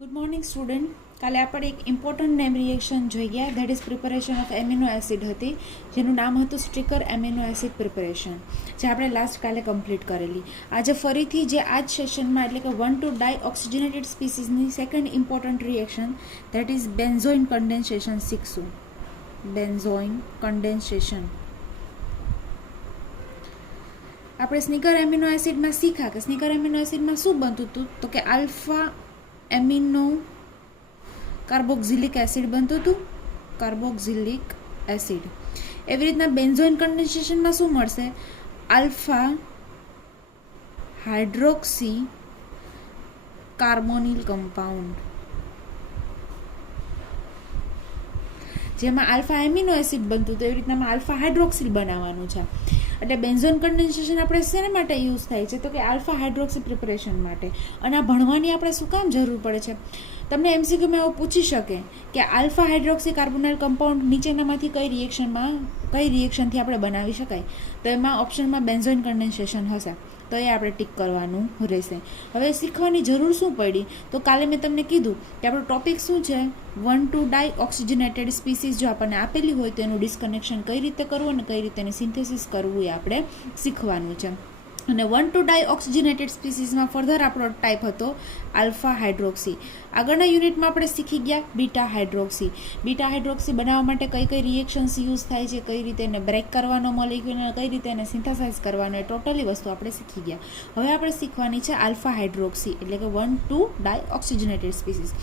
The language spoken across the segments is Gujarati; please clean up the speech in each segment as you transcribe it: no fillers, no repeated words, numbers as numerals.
Good morning student. કાલે આપણે એક ઇમ્પોર્ટન્ટ નેમ રિએક્શન જોઈ ગયા, that is preparation of amino acid હતી, જેનું નામ હતું સ્ટ્રીકર એમિનો એસિડ પ્રિપેરેશન, જે આપણે લાસ્ટ કાલે કમ્પ્લીટ કરેલી. આજે ફરીથી જે આ જ સેશનમાં એટલે કે 1,2 ડાયઓક્સિજનેટેડ સ્પીસીસની second important reaction that is benzoin condensation શીખશું. Benzoin condensation. આપણે સ્નીકર એમિનો એસિડમાં શીખ્યા કે સ્નીકર એમિનો એસિડમાં શું બનતું હતું, તો કે આલ્ફા એમિનો કાર્બોક્સિલિક એસિડ બનતું હતું, કાર્બોક્સિલિક એસિડ. એવી રીતના બેન્ઝોઇન કન્ડેન્સેશનમાં શું મળશે, આલ્ફા હાઇડ્રોક્સી કાર્બોનિલ કમ્પાઉન્ડ, જેમાં આલ્ફા એમિનો એસિડ બનતું હતું એવી રીતના આલ્ફા હાઇડ્રોક્સિલ બનાવવાનું છે. એટલે બેન્ઝોઇન કન્ડેન્સેશન આપણે શેના માટે યુઝ થાય છે, તો કે આલ્ફા હાઇડ્રોક્સી પ્રિપરેશન માટે. અને આ ભણવાની આપણે શું કામ જરૂર પડે છે, તમને એમસીક્યુમાં એવું પૂછી શકે કે આલ્ફા હાઇડ્રોક્સી કાર્બોનાઇલ કમ્પાઉન્ડ નીચેનામાંથી કઈ રિએક્શનથી આપણે બનાવી શકાય, તો એમાં ઓપ્શનમાં બેન્ઝોઇન કન્ડેન્સેશન હશે, તો એ આપણે ટિક કરવાનું રહેશે. હવે શીખવાની જરૂર શું પડી, તો કાલે મેં તમને કીધું કે આપણો ટોપિક શું છે, 1,2 ડાયઓક્સિજનેટેડ સ્પીસીસ જો આપણને આપેલી હોય તો એનું ડિસ્કનેક્શન કઈ રીતે કરવું અને કઈ રીતે એની સિન્થેસિસ કરવું એ આપણે શીખવાનું છે. અને 1,2 ડાયઓક્સિજનેટેડ સ્પીસીસમાં ફર્ધર આપણો ટાઈપ હતો આલ્ફા હાઇડ્રોક્સી. આગળના યુનિટમાં આપણે શીખી ગયા બીટા હાઇડ્રોક્સી. બીટા હાઇડ્રોક્સી બનાવવા માટે કઈ કઈ રિએક્શન્સ યુઝ થાય છે, કઈ રીતે એને બ્રેક કરવાનો મોલિક્યુલ અને કઈ રીતે એને સિન્થેસાઇઝ કરવાનો, એ ટોટલી વસ્તુ આપણે શીખી ગયા. હવે આપણે શીખવાની છે આલ્ફા હાઇડ્રોક્સી એટલે કે 1,2 ડાયઓક્સિજનેટેડ સ્પીસીસ.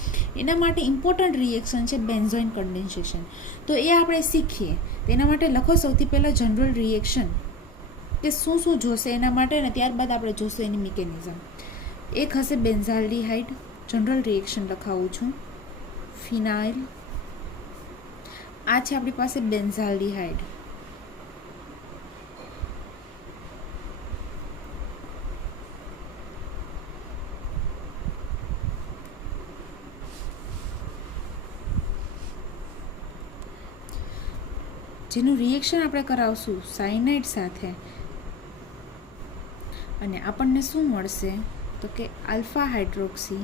એના માટે ઇમ્પોર્ટન્ટ રિએક્શન છે બેન્ઝોઇન કન્ડેન્સેશન. તો એ આપણે શીખીએ તેના માટે લખો સૌથી પહેલાં જનરલ રિએક્શન કે શું શું જોશે એના માટે, અને ત્યારબાદ આપણે જોશું એની મિકેનિઝમ. એક હશે બેન્ઝાલ્ડીહાઇડ, જનરલ રિએક્શન લખાવું છું, ફિનાઇલ. આ છે આપણી પાસે બેન્ઝાલ્ડીહાઇડ. જેનું રિએક્શન આપણે કરાવશું સાયનાઇડ સાથે, અને આપણને શું મળશે, તો કે આલ્ફા હાઇડ્રોક્સી.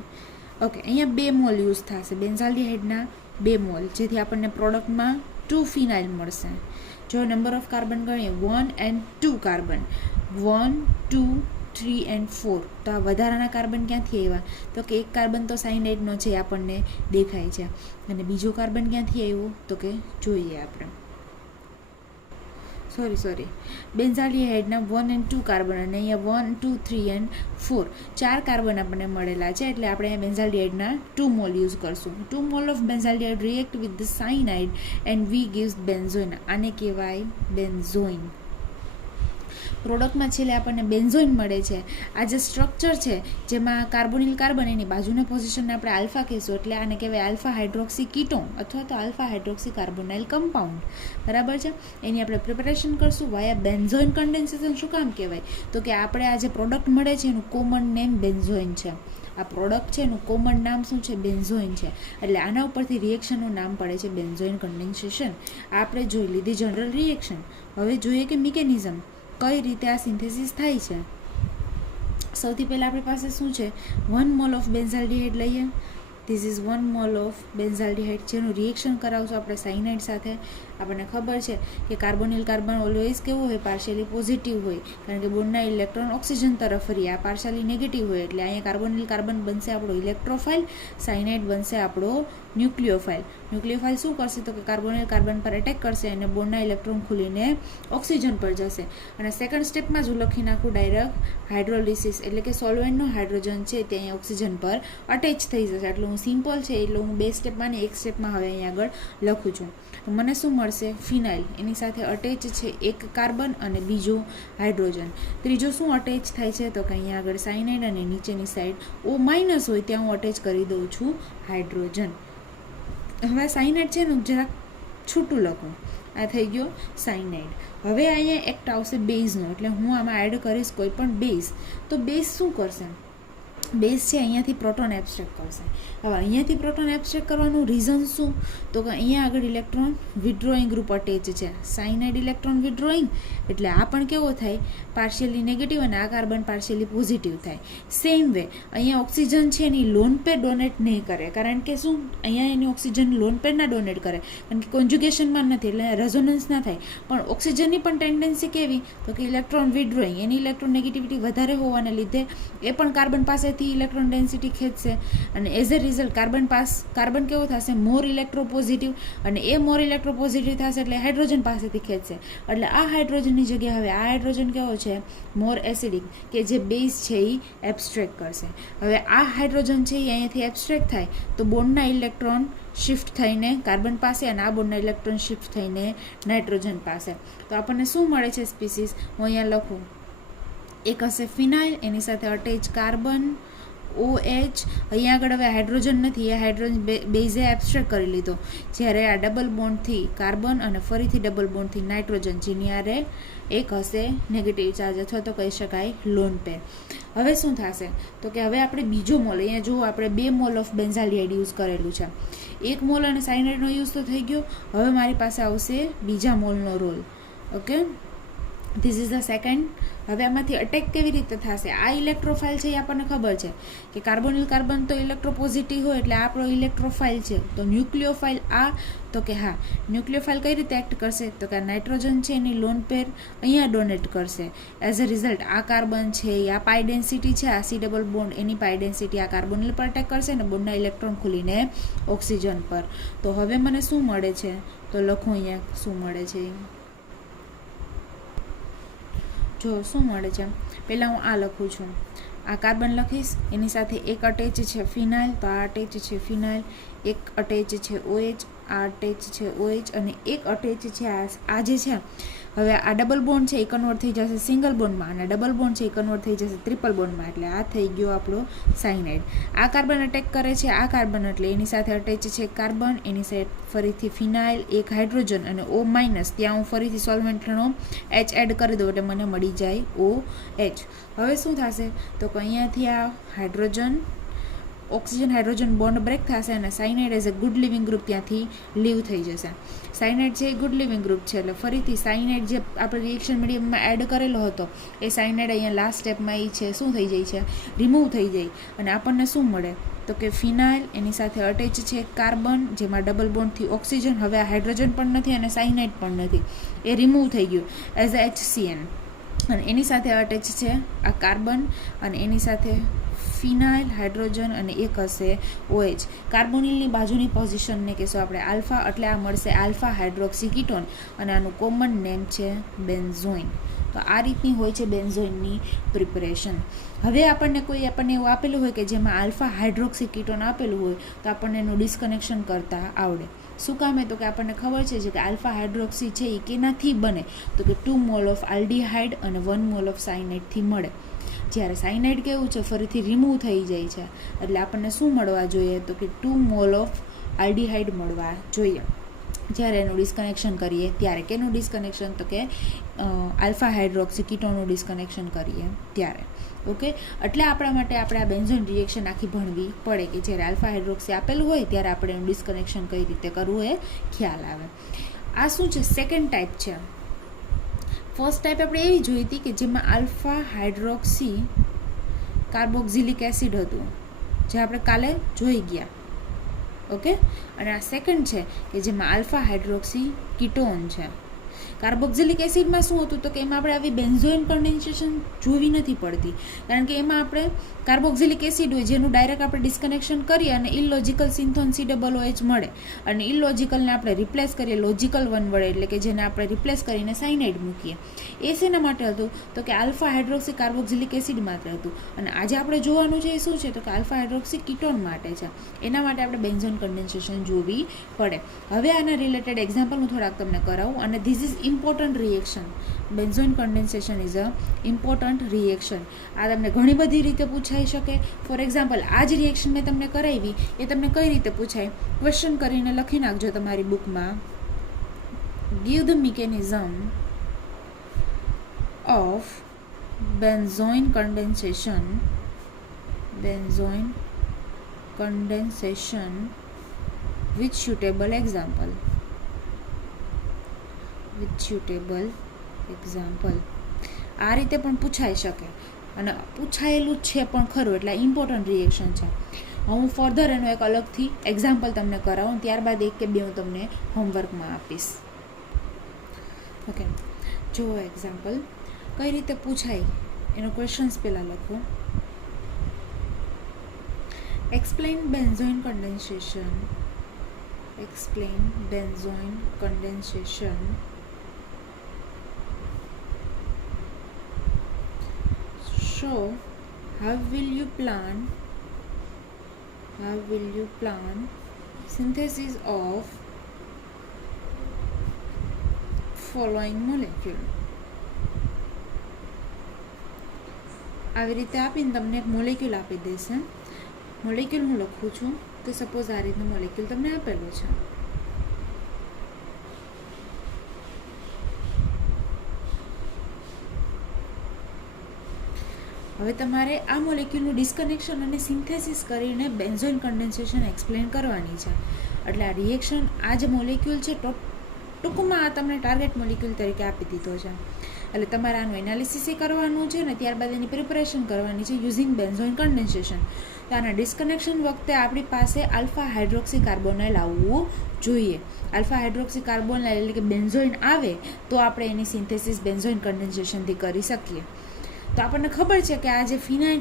ઓકે, અહીંયા 2 મોલ યુઝ થશે, બેન્ઝાલ્ડીહાઇડના 2 મોલ, જેથી આપણને પ્રોડક્ટમાં 2 ફિનાઇલ મળશે. જો નંબર ઓફ કાર્બન ગણીએ 1 and 2 કાર્બન, 1, 2, 3 and 4, તો આ વધારાના કાર્બન ક્યાંથી આવ્યા, તો કે એક કાર્બન તો સાયનાઇડનો છે આપણને દેખાય છે, અને બીજો કાર્બન ક્યાંથી આવ્યો, તો કે જોઈએ આપણે, સોરી બેન્ઝાલ્ડીહાઇડના 1 and 2 કાર્બન, અને અહીંયા 1, 2, 3 and 4 4 કાર્બન આપણને મળેલા છે, એટલે આપણે અહીંયા બેન્ઝાલ્ડીહાઇડના 2 મોલ યુઝ કરશું. 2 mole of benzaldehyde react with the cyanide and we gives benzoin. આને કહેવાય બેન્ઝોઇન. પ્રોડક્ટમાં છેલ્લે આપણને બેન્ઝોઇન મળે છે. આ જે સ્ટ્રક્ચર છે જેમાં કાર્બોનિલ કાર્બન એની બાજુના પોઝિશનને આપણે આલ્ફા કહીશું, એટલે આને કહેવાય આલ્ફા હાઇડ્રોક્સી કીટોન અથવા તો આલ્ફા હાઇડ્રોક્સી કાર્બોનાઇલ કમ્પાઉન્ડ. બરાબર છે. એની આપણે પ્રિપેરેશન કરશું વાયા બેન્ઝોઇન કન્ડેન્સેશન. શું કામ કહેવાય, તો કે આપણે આ જે પ્રોડક્ટ મળે છે એનું કોમન નેમ બેન્ઝોઇન છે. આ પ્રોડક્ટ છે એનું કોમન નામ શું છે, બેન્ઝોઇન છે, એટલે આના ઉપરથી રિએક્શનનું નામ પડે છે બેન્ઝોઇન કન્ડેન્સેશન. આપણે જોઈ લીધી જનરલ રિએક્શન. હવે જોઈએ કે મિકેનિઝમ કઈ રીતે આ સિન્થેસિસ થાય છે. સૌથી પહેલાં આપણી પાસે શું છે, 1 મોલ ઓફ બેન્ઝાલ્ડીહાઇડ લઈએ. ધીસ ઇઝ 1 મોલ ઓફ બેન્ઝાલ્ડીહાઇડ, જેનું રિએક્શન કરાવશું આપણે સાયનાઇડ સાથે. આપણને ખબર છે કે કાર્બોનિલ કાર્બન ઓલવેઝ કેવું હોય, પાર્શિયલી પોઝિટિવ હોય, કારણ કે બોન્ડના ઇલેક્ટ્રોન ઓક્સિજન તરફ ફરી, આ પાર્શિયલી નેગેટિવ હોય, એટલે અહીંયા કાર્બોનિલ કાર્બન બનશે આપણો ઇલેક્ટ્રોફાઇલ, સાયનાઇડ બનશે આપણો ન્યુક્લિયોફાઇલ. ન્યુક્લિયોફાઇલ શું કરશે, તો કે કાર્બોનિલ કાર્બન પર એટેક કરશે અને બોન્ડના ઇલેક્ટ્રોન ખુલીને ઓક્સિજન પર જશે. અને સેકન્ડ સ્ટેપમાં જ હું લખી નાખું ડાયરેક્ટ હાઇડ્રોલિસિસ, એટલે કે સોલ્વેન્ટનો હાઇડ્રોજન છે તે અહીંયા ઓક્સિજન પર અટેચ થઈ જશે. એટલે હું સિમ્પલ છે એટલે હું 2 સ્ટેપમાં ને 1 સ્ટેપમાં હવે અહીંયા આગળ લખું છું. તો મને શું મળશે, ફિનાઇલ, એની સાથે અટેચ છે એક કાર્બન અને બીજો હાઇડ્રોજન. ત્રીજો શું અટેચ થાય છે, તો કે અહીંયા આગળ સાયનાઇડ અને નીચેની સાઈડ O- હોય ત્યાં હું અટેચ કરી દઉં છું હાઇડ્રોજન. હવે સાયનાઇડ છે એનું જરાક છૂટું લખું, આ થઈ ગયો સાયનાઇડ. હવે અહીંયા એક્ટ આવશે બેઝનો, એટલે હું આમાં એડ કરીશ કોઈ પણ બેઝ. તો બેઝ શું કરશે, બેઝ છે અહીંયાથી પ્રોટોન એબ્સ્ટ્રેક્ટ કરશે. હવે અહીંયાથી પ્રોટોન એબ્સ્ટ્રેક્ટ કરવાનું રીઝન શું? તો કે અહીંયા આગળ ઇલેક્ટ્રોન વિથડ્રોઈંગ ગ્રુપ અટેચ છે, સાયનાઇડ ઇલેક્ટ્રોન વિથડ્રોઈંગ, એટલે આ પણ કેવો થાય, પાર્શિયલી નેગેટિવ, અને આ કાર્બન પાર્શિયલી પોઝિટિવ થાય. સેમ વે અહીંયા ઓક્સિજન છે એની લોન પેર ડોનેટ નહીં કરે, કારણ કે શું, અહીંયા એની ઓક્સિજન લોન પેર ના ડોનેટ કરે, કારણ કે કોન્જ્યુગેશનમાં નથી, એટલે રેઝોનન્સ ના થાય. પણ ઓક્સિજનની પણ ટેન્ડન્સી કેવી, તો કે ઇલેક્ટ્રોન વિથડ્રોઈંગ, એની ઇલેક્ટ્રોન નેગેટિવિટી વધારે હોવાને લીધે એ પણ કાર્બન પાસેથી ઇલેક્ટ્રોન ડેન્સિટી ખેંચશે, અને એઝ એ રિઝલ્ટ કાર્બન કેવો થશે, મોર ઇલેક્ટ્રોપોઝિટિવ, અને એ મોર ઇલેક્ટ્રોપોઝિટિવ થશે એટલે હાઇડ્રોજન પાસેથી ખેંચશે, એટલે આ હાઇડ્રોજનની જગ્યાએ હવે આ હાઇડ્રોજન કેવો છે, મોર એસિડિક, કે જે બેઝ છે એ એબ્સ્ટ્રેક્ટ કરશે. હવે આ હાઇડ્રોજન છે એ અહીંયાથી એબ્સ્ટ્રેક્ટ થાય તો બોન્ડના ઇલેક્ટ્રોન શિફ્ટ થઈને કાર્બન પાસે, અને આ બોન્ડના ઇલેક્ટ્રોન શિફ્ટ થઈને નાઇટ્રોજન પાસે. તો આપણને શું મળે છે સ્પીસીસ, હું અહીંયા લખું, એક હશે ફિનાઇલ, એની સાથે અટેચ કાર્બન, OH, અહીંયા આગળ હવે હાઇડ્રોજન નથી, એ હાઇડ્રોજન બેઝે એબ્સ્ટ્રેક્ટ કરી લીધો, જ્યારે આ ડબલ બોન્ડથી કાર્બન અને ફરીથી ડબલ બોન્ડથી નાઇટ્રોજન, જેની આરે એક હશે નેગેટિવ ચાર્જ, અથવા તો કહી શકાય લોન પેર. હવે શું થશે, તો કે હવે આપણે બીજો મોલ, અહીંયા જુઓ આપણે 2 મોલ ઓફ બેન્ઝાલ્ડિહાઇડ યુઝ કરેલું છે, 1 મોલ અને સાયનાઇડનો યુઝ તો થઈ ગયો. હવે મારી પાસે આવશે બીજા મોલનો role. Okay, this is the second. હવે આમાંથી અટેક કેવી રીતે થશે, આ ઇલેક્ટ્રોફાઇલ છે એ આપણને ખબર છે કે કાર્બોનિલ કાર્બન તો ઇલેક્ટ્રોપોઝિટિવ હોય એટલે આપણો ઇલેક્ટ્રોફાઇલ છે. તો ન્યુક્લિયોફાઇલ આ, તો કે હા, ન્યુક્લિયોફાઇલ કઈ રીતે એક્ટ કરશે, તો કે આ નાઇટ્રોજન છે એની લોન પેર અહીંયા ડોનેટ કરશે. એઝ અ રિઝલ્ટ આ કાર્બન છે આ પાઈ ડેન્સિટી છે, આ સી ડબલ બોન્ડ એની પાઈ ડેન્સિટી આ કાર્બોનિલ પર અટેક કરશે, અને બોન્ડના ઇલેક્ટ્રોન ખુલીને ઓક્સિજન પર. તો હવે મને શું મળે છે, તો લખું અહીંયા શું મળે છે, જો શું મળે છે. પહેલાં હું આ લખું છું, આ કાર્બન લખીશ, એની સાથે એક અટેચ છે ફિનાઇલ, તો આ અટેચ છે ફિનાઇલ, એક અટેચ છે OH, આ અટેચ છે OH, અને એક અટેચ છે આ જે છે. હવે આ ડબલ બોન્ડ છે એ કન્વર્ટ થઈ જશે સિંગલ બોન્ડમાં, અને ડબલ બોન્ડ છે એ કન્વર્ટ થઈ જશે ટ્રિપલ બોન્ડમાં, એટલે આ થઈ ગયો આપણો સાયનાઇડ. આ કાર્બન અટેક કરે છે આ કાર્બન, એટલે એની સાથે અટેચ છે કાર્બન, એની સાથે ફરીથી ફિનાઇલ, એક હાઇડ્રોજન અને O-, ત્યાં હું ફરીથી સોલ્વેન્ટનો H એડ કરી દઉં એટલે મને મળી જાય OH. હવે શું થશે, તો કે અહીંયાથી આ hydrogen oxygen hydrogen bond break થશે, અને cyanide as a good leaving group ત્યાંથી લીવ થઈ જશે. સાયનાઇડ છે એ ગુડ લિવિંગ ગ્રુપ છે, એટલે ફરીથી સાયનાઇડ જે આપણે રિએક્શન મીડિયમમાં એડ કરેલો હતો એ સાયનાઇડ અહીંયા લાસ્ટ સ્ટેપમાં એ છે શું થઈ જાય છે, રિમૂવ થઈ જાય, અને આપણને શું મળે, તો કે ફિનાઇલ, એની સાથે અટેચ છે કાર્બન, જેમાં ડબલ બોન્ડથી ઓક્સિજન, હવે આ હાઇડ્રોજન પણ નથી અને સાયનાઇડ પણ નથી, એ રિમૂવ થઈ ગયું એઝ અ HCN, અને એની સાથે અટેચ છે આ કાર્બન, અને એની સાથે ફિનાઇલ, હાઇડ્રોજન, અને એક હશે OH. કાર્બોનિલની બાજુની પોઝિશનને કહેશું આપણે આલ્ફા, એટલે આ મળશે આલ્ફા હાઇડ્રોક્સી કીટોન, અને આનું કોમન નેમ છે બેન્ઝોઇન. તો આ રીતની હોય છે બેન્ઝોઇનની પ્રિપરેશન. હવે આપણને એવું આપેલું હોય કે જેમાં આલ્ફા હાઇડ્રોક્સી કીટોન આપેલું હોય તો આપણને એનું ડિસ્કનેક્શન કરતા આવડે. શું કામ તો કે આપણને ખબર છે કે આલ્ફા હાઇડ્રોક્સી છે એ કેનાથી બને, તો કે 2 મોલ ઓફ આલ્ડીહાઇડ અને 1 મોલ ઓફ સાયનાઇડથી મળે. જ્યારે સાયનાઇડ કેવું છે ફરીથી રિમૂવ થઈ જાય છે, એટલે આપણને શું મળવા જોઈએ, તો કે 2 મોલ ઓફ આલ્ડીહાઇડ મળવા જોઈએ જ્યારે એનું ડિસ્કનેક્શન કરીએ ત્યારે. કેનું ડિસ્કનેક્શન, તો કે આલ્ફા હાઇડ્રોક્સી કીટોનનું ડિસ્કનેક્શન કરીએ ત્યારે. ઓકે, એટલે આપણા માટે આપણે આ બેન્ઝોઇન રિએક્શન આખી ભણવી પડે કે જ્યારે આલ્ફા હાઇડ્રોક્સી આપેલું હોય ત્યારે આપણે એનું ડિસ્કનેક્શન કઈ રીતે કરવું એ ખ્યાલ આવે. આ શું છે, સેકન્ડ ટાઈપ છે. ફર્સ્ટ ટાઈપ આપણે એવી જોઈ હતી કે જેમાં આલ્ફા હાઇડ્રોક્સી કાર્બોક્સિલિક એસિડ હતું, જે આપણે કાલે જોઈ ગયા. ઓકે, અને આ સેકન્ડ છે કે જેમાં આલ્ફા હાઇડ્રોક્સી કીટોન છે. કાર્બોક્સિલિક એસિડમાં શું હતું, તો કે એમાં આપણે આવી બેન્ઝોઇન કન્ડેન્સેશન જોવી નથી પડતી, કારણ કે એમાં આપણે કાર્બોક્સિલિક એસિડ હોય જેનું ડાયરેક્ટ આપણે ડિસ્કનેક્શન કરીએ અને ઇલોજિકલ સિન્થોન COOH મળે, અને ઇલોજિકલને આપણે રિપ્લેસ કરીએ લોજિકલ વન વડે, એટલે કે જેને આપણે રિપ્લેસ કરીને સાયનાઇડ મૂકીએ. એ શેના માટે હતું, તો કે આલ્ફા હાઇડ્રોક્સી કાર્બોક્સિલિક એસિડ માટે હતું. અને આજે આપણે જોવાનું છે એ શું છે, તો કે આલ્ફા હાઇડ્રોક્સી કીટોન માટે છે. એના માટે આપણે બેન્ઝોઇન કન્ડેન્સેશન જોવી પડે. હવે આના રિલેટેડ એક્ઝામ્પલ હું થોડાક તમને કરાવું, અને this is important reaction. Benzoin condensation is a important reaction. આ તમને ઘણી બધી રીતે પૂછાઈ શકે. ફોર એક્ઝામ્પલ, આ જ રિએક્શન મેં તમને કરાવી એ તમને કઈ રીતે પૂછાય, ક્વેશ્ચન કરીને લખી નાખજો તમારી બુકમાં. Give the mechanism of benzoin condensation benzoin condensation with suitable example. આ રીતે પણ પૂછાઈ શકે અને પૂછાયેલું છે પણ ખરું, એટલે ઇમ્પોર્ટન્ટ રિએક્શન છે. હું ફર્ધર એનો એક અલગથી એક્ઝામ્પલ તમને કરાવું, ત્યારબાદ એક કે બે હું તમને હોમવર્કમાં આપીશ. ઓકે, જુઓ એક્ઝામ્પલ કઈ રીતે પૂછાય એનો ક્વેશ્ચન્સ પહેલાં લખો. Explain benzoin condensation show how will you plan synthesis of following molecule. આવી રીતે આપીને તમને એક મોલેક્યુલ આપી દેશે. મોલેક્યુલ હું લખું છું કે સપોઝ આ રીતનું મોલેક્યુલ તમને આપેલું છે. હવે તમારે આ મોલેક્યુલનું ડિસ્કનેક્શન અને સિન્થેસિસ કરીને બેન્ઝોઇન કન્ડેન્સેશન એક્સપ્લેન કરવાની છે. એટલે આ રિએક્શન, આ જે મોલેક્યુલ છે ટૂંકમાં આ તમને ટાર્ગેટ મોલેક્યુલ તરીકે આપી દીધો છે. એટલે તમારે આનું એનાલિસિસ કરવાનું છે ને ત્યારબાદ એની પ્રિપરેશન કરવાની છે યુઝિંગ બેન્ઝોઇન કન્ડેન્સેશન. તો આના ડિસ્કનેક્શન વખતે આપણી પાસે આલ્ફા હાઇડ્રોક્સી કાર્બોનાઇલ આવવું જોઈએ. આલ્ફા હાઇડ્રોક્સી કાર્બોનાઇલ એટલે કે બેન્ઝોઇન આવે તો આપણે એની સિન્થેસિસ બેન્ઝોઇન કન્ડેન્સેશનથી કરી શકીએ. તો આપણને ખબર છે કે આ જે ફિનાઇલ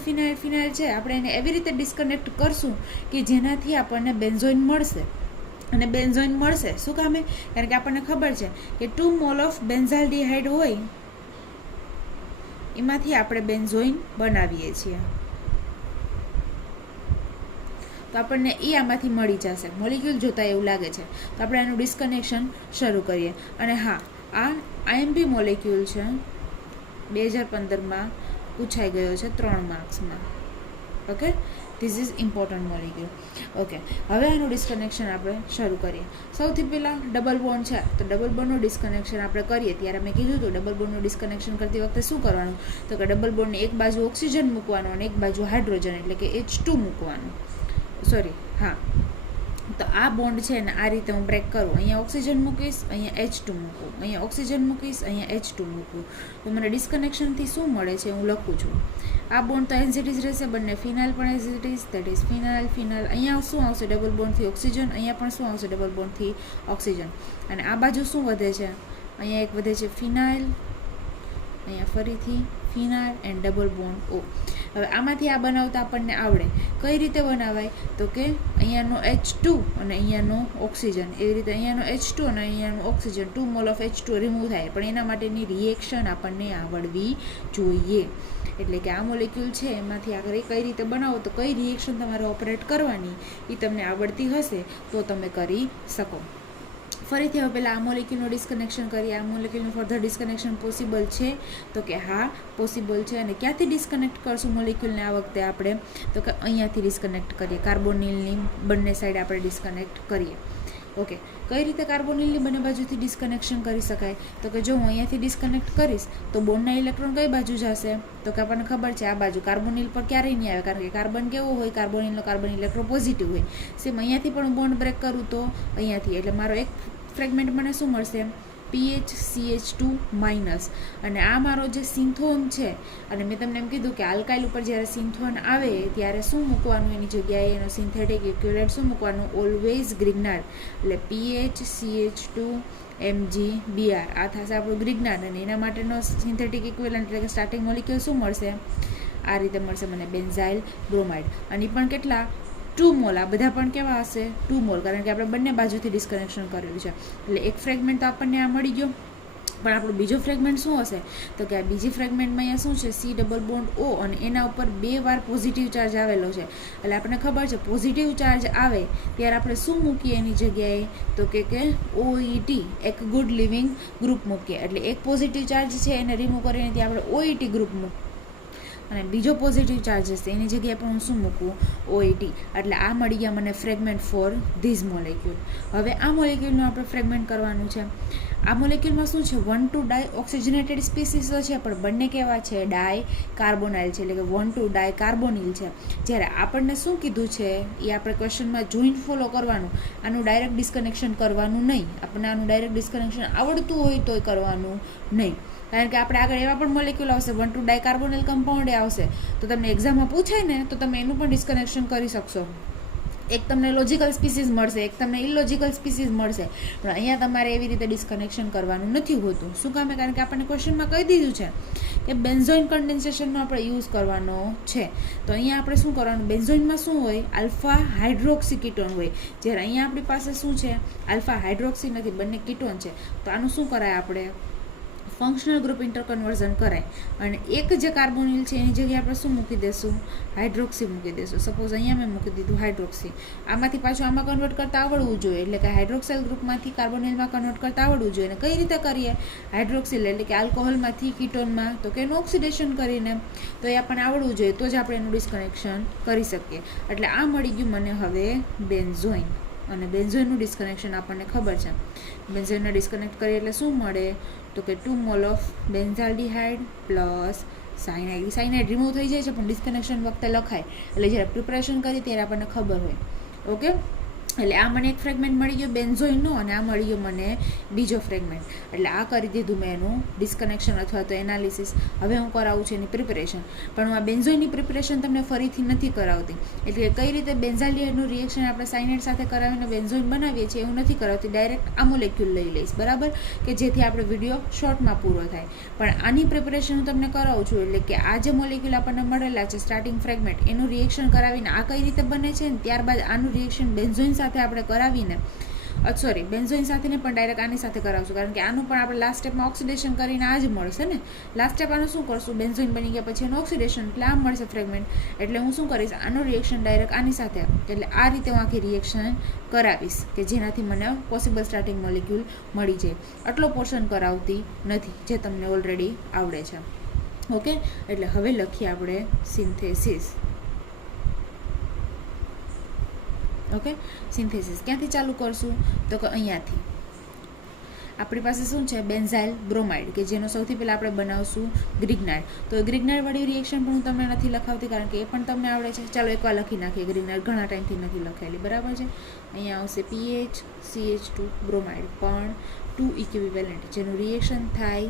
છે આપણે એને એવી રીતે ડિસ્કનેક્ટ કરશું કે જેનાથી આપણને બેન્ઝોઇન મળશે. અને બેન્ઝોઇન મળશે શું કામે? કારણ કે આપણને ખબર છે કે 2 મોલ ઓફ બેન્ઝાલ્ડિહાઇડ હોય એમાંથી આપણે બેન્ઝોઇન બનાવીએ છીએ. તો આપણને એ આમાંથી મળી જશે. મોલિક્યુલ જોતા એવું લાગે છે. તો આપણે એનું ડિસ્કનેક્શન શરૂ કરીએ. અને હા, આ આઈએમપી મોલિક્યુલ છે, 2015માં પૂછાઈ ગયો છે 3 માર્ક્સમાં. Okay, this is important molecule. Okay, હવે આનું ડિસ્કનેક્શન આપણે શરૂ કરીએ. સૌથી પહેલાં ડબલ બોન્ડ છે તો ડબલ બોન્ડનું ડિસ્કનેક્શન આપણે કરીએ. ત્યારે મેં કીધું હતું ડબલ બોન્ડનું ડિસ્કનેક્શન કરતી વખતે શું કરવાનું, તો કે ડબલ બોન્ડની એક બાજુ ઓક્સિજન મૂકવાનું અને એક બાજુ હાઇડ્રોજન એટલે કે H2 મૂકવાનું. તો આ બોન્ડ છે ને આ રીતે હું બ્રેક કરું. અહીંયા ઓક્સિજન મૂકીશ, અહીંયા H2 મૂકું, અહીંયા ઓક્સિજન મૂકીશ, અહીંયા H2 મૂકું. તો મને ડિસ્કનેક્શનથી શું મળે છે હું લખું છું. આ બોન્ડ તો એઝ ઇટ ઇઝ રહેશે, બંને ફિનાઇલ પણ as it is, that is phenyl. અહીંયા શું આવશે? ડબલ બોન્ડથી ઓક્સિજન. અહીંયા પણ શું આવશે? ડબલ બોન્ડથી ઓક્સિજન. અને આ બાજુ શું વધે છે? અહીંયા એક વધે છે ફિનાઇલ, અહીંયા ફરીથી ફિનાઇલ એન્ડ ડબલ બોન્ડ O. હવે આમાંથી આ બનાવતા આપણને આવડે. કઈ રીતે બનાવાય? તો કે અહીંયાનો H2 અને અહીંયાનો ઓક્સિજન, એવી રીતે અહીંયાનો H2 અને અહીંયાનો oxygen, 2 mole of H2 remove થાય. પણ એના માટેની રિએક્શન આપણને આવડવી જોઈએ. એટલે કે આ મોલેક્યુલ છે એમાંથી આગળ કઈ રીતે બનાવો, તો કઈ રિએક્શન તમારે ઓપરેટ કરવાની એ તમને આવડતી હશે તો તમે કરી શકો. ફરીથી હવે પહેલાં આ મોલેક્યુલનું ડિસ્કનેક્શન કરીએ. આ મોલેક્યુલનું ફર્ધર ડિસ્કનેક્શન પોસિબલ છે? તો કે હા, પોસિબલ છે. અને ક્યાંથી ડિસ્કનેક્ટ કરશું મોલેક્યુલને આ વખતે આપણે? તો કે અહીંયાથી ડિસ્કનેક્ટ કરીએ. કાર્બોનિલની બંને સાઈડ આપણે ડિસ્કનેક્ટ કરીએ. ઓકે, કઈ રીતે કાર્બોનિલની બંને બાજુથી ડિસ્કનેક્શન કરી શકાય? તો કે જો હું અહીંયાથી ડિસ્કનેક્ટ કરીશ તો બોન્ડના ઇલેક્ટ્રોન કઈ બાજુ જશે? તો કે આપણને ખબર છે આ બાજુ. કાર્બોનિલ પર ક્યારેય નહીં આવે, કારણ કે કાર્બન કેવો હોય? કાર્બોનિલનો કાર્બન ઇલેક્ટ્રોન પોઝિટિવ હોય. સેમ અહીંયાથી પણ બોન્ડ બ્રેક કરું તો અહીંયાથી, એટલે મારો એક ફ્રેગમેન્ટ મને શું મળશે? PHCH2 minus. અને આ મારો જે સિન્થોન છે, અને મેં તમને એમ કીધું કે આલ્કાઇલ ઉપર જ્યારે સિન્થોન આવે ત્યારે શું મૂકવાનું એની જગ્યાએ? એનો સિન્થેટિક ઇક્વિવેલન્ટ શું મૂકવાનું? ઓલવેઝ ગ્રિગ્નાર્ડ. એટલે PHCH2 MgBr આ થશે આપણું ગ્રિગ્નાર્ડ. અને એના માટેનો સિન્થેટિક ઇક્વિવેલન્ટ એટલે કે સ્ટાર્ટિંગ મોલિક્યુલ શું મળશે? આ રીતે મળશે મને, બેન્ઝાઇલ બ્રોમાઇડ. અને પણ કેટલા? 2 મોલ. આ બધા પણ કેવા હશે? 2 મોલ, કારણ કે આપણે બંને બાજુથી ડિસ્કનેક્શન કરેલું છે. એટલે એક ફ્રેગમેન્ટ તો આપણને આ મળી ગયો. પણ આપણો બીજો ફ્રેગમેન્ટ શું હશે? તો કે આ બીજી ફ્રેગમેન્ટમાં અહીંયા શું છે? C ડબલ બોન્ડ O અને એના ઉપર 2 વાર પોઝિટિવ ચાર્જ આવેલો છે. એટલે આપણને ખબર છે પોઝિટિવ ચાર્જ આવે ત્યારે આપણે શું મૂકીએ એની જગ્યાએ? તો કે OET, એક ગુડ લિવિંગ ગ્રુપ મૂકીએ. એટલે એક પોઝિટિવ ચાર્જ છે એને રિમૂવ કરીને ત્યાં આપણે OET ગ્રુપ મૂકીએ. અને બીજો પોઝિટિવ ચાર્જ હશે એની જગ્યાએ પણ હું શું મૂકવું? OET. એટલે આ મળી ગયા મને ફ્રેગમેન્ટ ફોર ધીઝ મોલેક્યુલ. હવે આ મોલેક્યુલનું આપણે ફ્રેગમેન્ટ કરવાનું છે. આ મોલેક્યુલમાં શું છે 1,2 ડાય ઓક્સિજનેટેડ સ્પીસીસ તો છે, પણ બંને કેવા છે ડાય કાર્બોનાઇલ છે, એટલે કે 1,2 ડાય કાર્બોનિલ છે. જ્યારે આપણને શું કીધું છે એ આપણે ક્વેશ્ચનમાં જોઈન્ટ ફોલો કરવાનું, આનું ડાયરેક્ટ ડિસ્કનેક્શન કરવાનું નહીં. આપણને આનું ડાયરેક્ટ ડિસ્કનેક્શન આવડતું હોય તોય કરવાનું નહીં, કારણ કે આપણે આગળ એવા પણ મોલેક્યુલ આવશે 1,2 ડાય કાર્બોનિલ કમ્પાઉન્ડ આવશે, તો તમને એક્ઝામમાં પૂછાય ને તો તમે એનું પણ ડિસ્કનેક્શન કરી શકશો. એક તમને લોજિકલ સ્પીસીસ મળશે, એક તમને ઇલોજિકલ સ્પીસીસ મળશે, પણ અહીંયા તમારે એવી રીતે ડિસ્કનેક્શન કરવાનું નથી હોતું. શું કામે? કારણ કે આપણને ક્વેશ્ચનમાં કહી દીધું છે કે બેન્ઝોઇન કન્ડેન્સેશનનો આપણે યુઝ કરવાનો છે. તો અહીંયા આપણે શું કરવાનું, બેન્ઝોઇનમાં શું હોય, આલ્ફા હાઇડ્રોક્સી કીટોન હોય, જ્યારે અહીંયા આપણી પાસે શું છે, આલ્ફા હાઇડ્રોક્સી નથી, બંને કીટોન છે. તો આનું શું કરાય, આપણે ફંક્શનલ ગ્રુપ ઇન્ટરકન્વર્ઝન કરાય અને એક જે કાર્બોનિલ છે એની જગ્યાએ આપણે શું મૂકી દઈશું, હાઇડ્રોક્સી મૂકી દઈશું. સપોઝ અહીંયા મેં મૂકી દીધું હાઇડ્રોક્સી, આમાંથી પાછું આમાં કન્વર્ટ કરતા આવડવું જોઈએ, એટલે કે હાઇડ્રોક્સાઇલ ગ્રુપમાંથી કાર્બોનિલમાં કન્વર્ટ કરતા આવડવું જોઈએ. અને કઈ રીતે કરીએ, હાઇડ્રોક્સિલ એટલે કે આલ્કોહોલમાંથી કીટોનમાં, તો કે એનું ઓક્સિડેશન કરીને, તો એ આપણને આવડવું જોઈએ, તો જ આપણે એનું ડિસ્કનેક્શન કરી શકીએ. એટલે આ મળી ગયું મને હવે બેન્ઝોઇન, અને બેન્ઝોઇનનું ડિસ્કનેક્શન આપણને ખબર છે. બેન્ઝોઇનને ડિસ્કનેક્ટ કરીએ એટલે શું મળે, તો કે 2 mole of benzaldehyde plus cyanide. Cyanide remove થઈ જાય છે પણ ડિસ્કનેક્શન વખતે લખાય, એટલે જ્યારે પ્રિપરેશન કરીએ ત્યારે આપણને ખબર હોય. ઓકે, એટલે આ મને એક ફ્રેગમેન્ટ મળી ગયો બેન્ઝોઇનનો, અને આ મળી ગયો મને બીજો ફ્રેગમેન્ટ. એટલે આ કરી દીધું મેં એનું ડિસ્કનેક્શન અથવા તો એનાલિસિસ. હવે હું કરાવું છું એની પ્રિપરેશન, પણ હું આ બેન્ઝોઇનની પ્રિપરેશન તમને ફરીથી નથી કરાવતી. એટલે કઈ રીતે બેન્ઝાલ્ડિહાઇડનું રિએક્શન આપણે સાયનાઇડ સાથે કરાવીને બેન્ઝોઇન બનાવીએ છીએ એવું નથી કરાવતી. ડાયરેક્ટ આ મોલેક્યુલ લઈ લઈશ, બરાબર, કે જેથી આપણે વિડીયો શોર્ટમાં પૂરો થાય. પણ આની પ્રિપરેશન હું તમને કરાવું છું, એટલે કે આ જે મોલેક્યુલ આપણને મળેલા છે સ્ટાર્ટિંગ ફ્રેગમેન્ટ, એનું રિએક્શન કરાવીને આ કઈ રીતે બને છે, ને ત્યારબાદ આનું રિએક્શન બેન્ઝોઇન સાથે આપણે કરાવીને, સોરી બેન્ઝોઇન સાથે ને પણ ડાયરેક્ટ આની સાથે કરાવશું, કારણ કે આનું પણ આપણે લાસ્ટ સ્ટેપમાં ઓક્સિડેશન કરીને આ જ મળશે ને. લાસ્ટ સ્ટેપ આનું શું કરશું, બેન્ઝોઇન બની ગયા પછી એનું ઓક્સિડેશન, એટલે આ મળશે ફ્રેગમેન્ટ. એટલે હું શું કરીશ, આનું રિએક્શન ડાયરેક્ટ આની સાથે, એટલે આ રીતે હું આખી રિએક્શન કરાવીશ કે જેનાથી મને પોસિબલ સ્ટાર્ટિંગ મોલેક્યુલ મળી જાય. આટલો પોર્શન કરાવતી નથી, જે તમને ઓલરેડી આવડે છે. ઓકે, એટલે હવે લખીએ આપણે સિન્થેસિસ. ઓકે, સિન્થેસિસ ક્યાંથી ચાલુ કરશું, તો કે અહીંયાથી. આપણી પાસે શું છે, બેન્ઝાઇલ બ્રોમાઇડ, કે જેનો સૌથી પહેલાં આપણે બનાવશું ગ્રિગ્નાઇડ. તો એ ગ્રિગ્નાઇડવાળી રિએક્શન પણ હું તમને નથી લખાવતી, કારણ કે એ પણ તમને આવડે છે. ચાલો એકવાર લખી નાખીએ, ગ્રિગ્નાઇડ ઘણા ટાઈમથી નથી લખાયેલી, બરાબર છે. અહીંયા આવશે PH CH2 બ્રોમાઇડ, પણ 2 ઇક્વિવેલન્ટ, જેનું રિએક્શન થાય